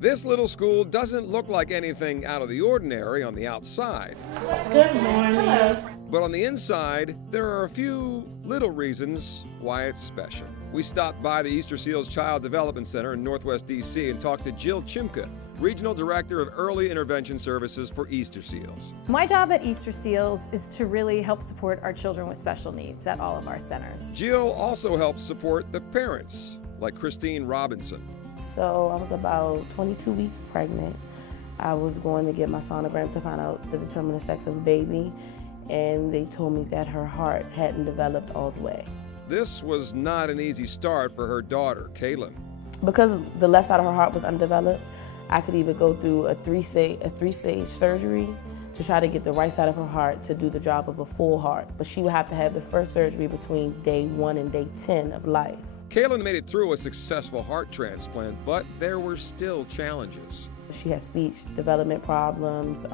This little school doesn't look like anything out of the ordinary on the outside. Good morning. But on the inside, there are a few little reasons why it's special. We stopped by the Easter Seals Child Development Center in Northwest D.C. and talked to Jill Chimka, Regional Director of Early Intervention Services for Easter Seals. My job at Easter Seals is to really help support our children with special needs at all of our centers. Jill also helps support the parents, like Christine Robinson. So I was about 22 weeks pregnant. I was going to get my sonogram to find out to determine the sex of the baby, and they told me that her heart hadn't developed all the way. This was not an easy start for her daughter, Kaylin. Because the left side of her heart was undeveloped, I could either go through a three-stage surgery to try to get the right side of her heart to do the job of a full heart. But she would have to have the first surgery between day 1 and day 10 of life. Kaylin made it through a successful heart transplant, but there were still challenges. She had speech development problems,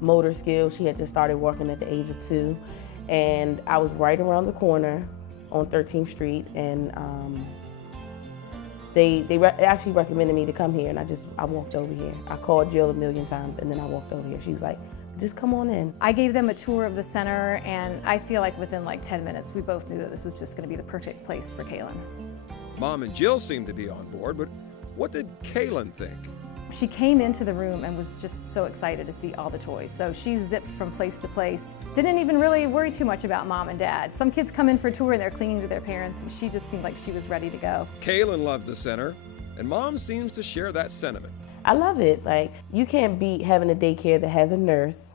motor skills. She had just started working at the age of 2. And I was right around the corner on 13th Street, and they actually recommended me to come here, and I walked over here. I called Jill a million times, and then I walked over here. She was like, just come on in. I gave them a tour of the center, and I feel like within like 10 minutes, we both knew that this was just going to be the perfect place for Kaylin. Mom and Jill seemed to be on board, but what did Kaylin think? She came into the room and was just so excited to see all the toys. So she zipped from place to place. Didn't even really worry too much about mom and dad. Some kids come in for a tour and they're clinging to their parents, and she just seemed like she was ready to go. Kaylin loves the center, and Mom seems to share that sentiment. I love it. Like, you can't beat having a daycare that has a nurse,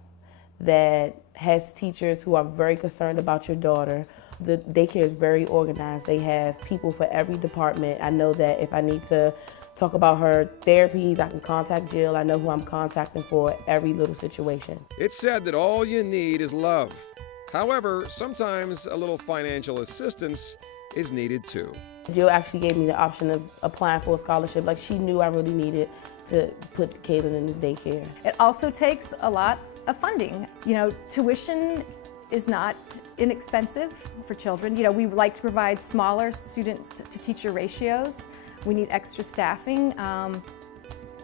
that has teachers who are very concerned about your daughter. The daycare is very organized. They have people for every department. I know that if I need to talk about her therapies, I can contact Jill. I know who I'm contacting for every little situation. It's said that all you need is love. However, sometimes a little financial assistance is needed too. Jill actually gave me the option of applying for a scholarship. Like, she knew I really needed to put Kaylin in this daycare. It also takes a lot of funding. You know, tuition is not inexpensive for children. You know, we like to provide smaller student-to-teacher ratios. We need extra staffing and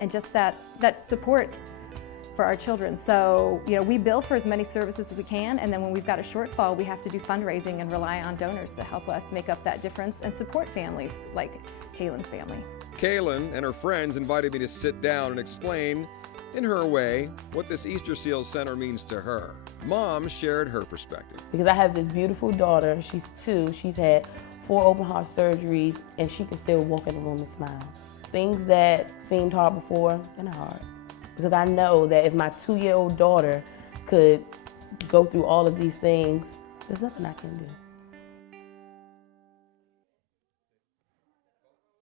just that support for our children. So, you know, we bill for as many services as we can, and then when we've got a shortfall, we have to do fundraising and rely on donors to help us make up that difference and support families like Kaylin's family. Kaylin and her friends invited me to sit down and explain, in her way, what this Easter Seals Center means to her. Mom shared her perspective. Because I have this beautiful daughter, she's 2, she's had 4 open heart surgeries, and she can still walk in the room and smile. Things that seemed hard before, they're not hard. Because I know that if my 2-year-old daughter could go through all of these things, there's nothing I can do.